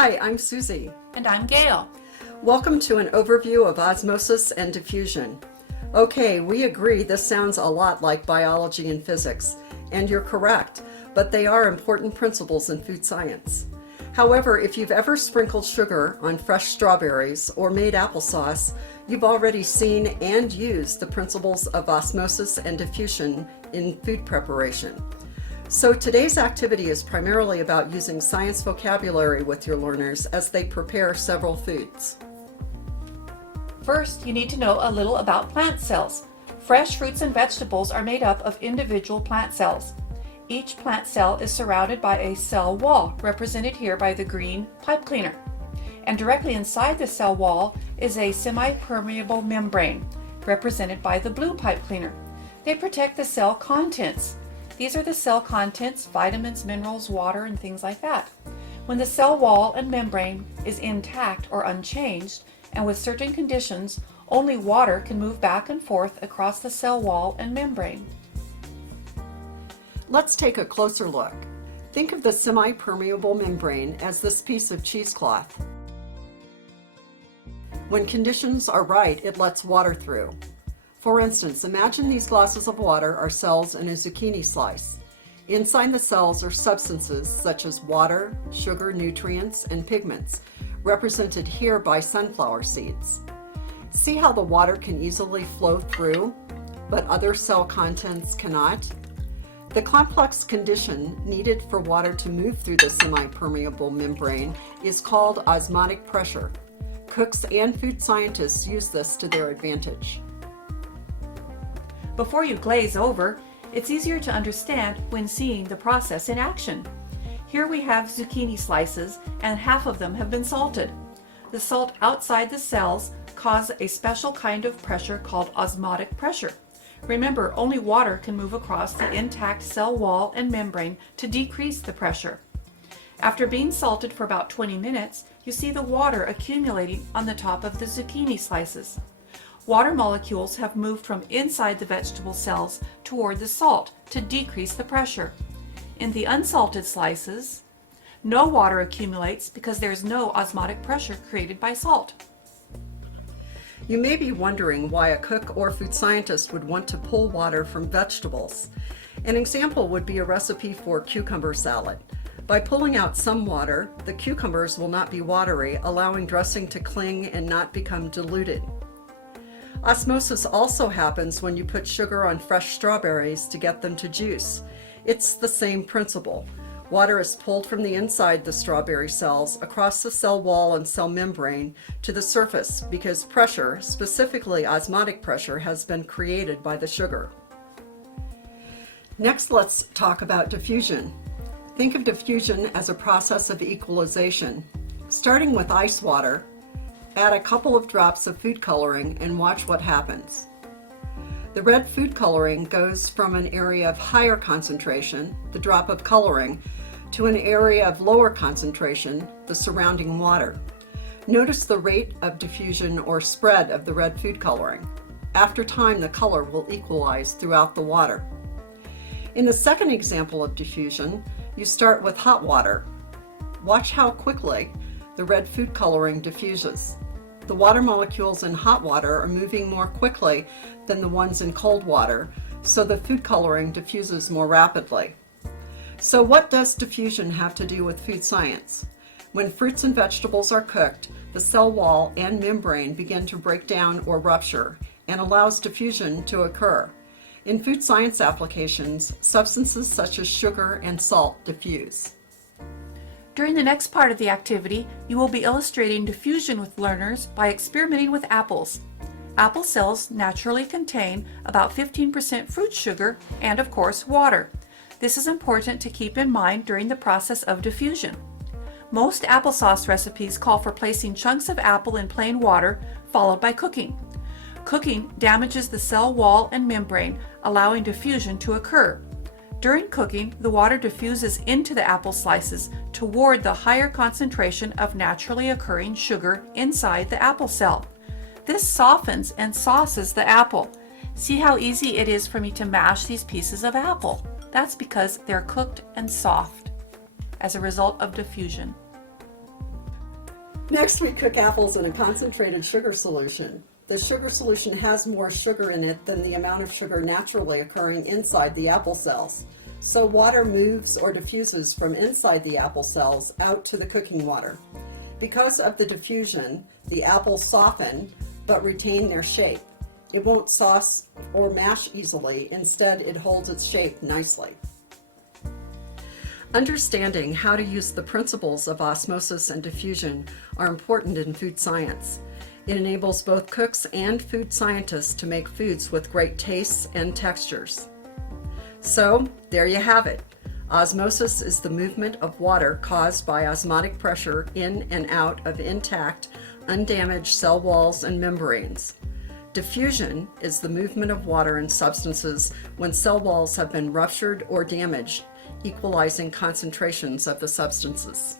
Hi, I'm Susie. And I'm Gail. Welcome to an overview of osmosis and diffusion. Okay, we agree this sounds a lot like biology and physics, and you're correct, but they are important principles in food science. However, if you've ever sprinkled sugar on fresh strawberries or made applesauce, you've already seen and used the principles of osmosis and diffusion in food preparation. So today's activity is primarily about using science vocabulary with your learners as they prepare several foods. First, you need to know a little about plant cells. Fresh fruits and vegetables are made up of individual plant cells. Each plant cell is surrounded by a cell wall, represented here by the green pipe cleaner. And directly inside the cell wall is a semipermeable membrane, represented by the blue pipe cleaner. They protect the cell contents. These are the cell contents, vitamins, minerals, water, and things like that. When the cell wall and membrane is intact or unchanged, and with certain conditions, only water can move back and forth across the cell wall and membrane. Let's take a closer look. Think of the semipermeable membrane as this piece of cheesecloth. When conditions are right, it lets water through. For instance, imagine these glasses of water are cells in a zucchini slice. Inside the cells are substances such as water, sugar, nutrients, and pigments, represented here by sunflower seeds. See how the water can easily flow through, but other cell contents cannot? The complex condition needed for water to move through the semipermeable membrane is called osmotic pressure. Cooks and food scientists use this to their advantage. Before you glaze over, it's easier to understand when seeing the process in action. Here we have zucchini slices, and half of them have been salted. The salt outside the cells cause a special kind of pressure called osmotic pressure. Remember, only water can move across the intact cell wall and membrane to decrease the pressure. After being salted for about 20 minutes, you see the water accumulating on the top of the zucchini slices. Water molecules have moved from inside the vegetable cells toward the salt to decrease the pressure. In the unsalted slices, no water accumulates because there is no osmotic pressure created by salt. You may be wondering why a cook or food scientist would want to pull water from vegetables. An example would be a recipe for cucumber salad. By pulling out some water, the cucumbers will not be watery, allowing dressing to cling and not become diluted. Osmosis also happens when you put sugar on fresh strawberries to get them to juice. It's the same principle. Water is pulled from the inside the strawberry cells across the cell wall and cell membrane to the surface because pressure, specifically osmotic pressure, has been created by the sugar. Next, let's talk about diffusion. Think of diffusion as a process of equalization. Starting with ice water, add a couple of drops of food coloring and watch what happens. The red food coloring goes from an area of higher concentration, the drop of coloring, to an area of lower concentration, the surrounding water. Notice the rate of diffusion or spread of the red food coloring. After time, the color will equalize throughout the water. In the second example of diffusion, you start with hot water. Watch how quickly the red food coloring diffuses. The water molecules in hot water are moving more quickly than the ones in cold water, so the food coloring diffuses more rapidly. So what does diffusion have to do with food science? When fruits and vegetables are cooked, the cell wall and membrane begin to break down or rupture and allows diffusion to occur. In food science applications, substances such as sugar and salt diffuse. During the next part of the activity, you will be illustrating diffusion with learners by experimenting with apples. Apple cells naturally contain about 15% fruit sugar and, of course, water. This is important to keep in mind during the process of diffusion. Most applesauce recipes call for placing chunks of apple in plain water, followed by cooking. Cooking damages the cell wall and membrane, allowing diffusion to occur. During cooking, the water diffuses into the apple slices toward the higher concentration of naturally occurring sugar inside the apple cell. This softens and sauces the apple. See how easy it is for me to mash these pieces of apple. That's because they're cooked and soft as a result of diffusion. Next, we cook apples in a concentrated sugar solution. The sugar solution has more sugar in it than the amount of sugar naturally occurring inside the apple cells. So water moves or diffuses from inside the apple cells out to the cooking water. Because of the diffusion, the apples soften but retain their shape. It won't sauce or mash easily. Instead, it holds its shape nicely. Understanding how to use the principles of osmosis and diffusion are important in food science. It enables both cooks and food scientists to make foods with great tastes and textures. So, there you have it. Osmosis is the movement of water caused by osmotic pressure in and out of intact, undamaged cell walls and membranes. Diffusion is the movement of water in substances when cell walls have been ruptured or damaged, equalizing concentrations of the substances.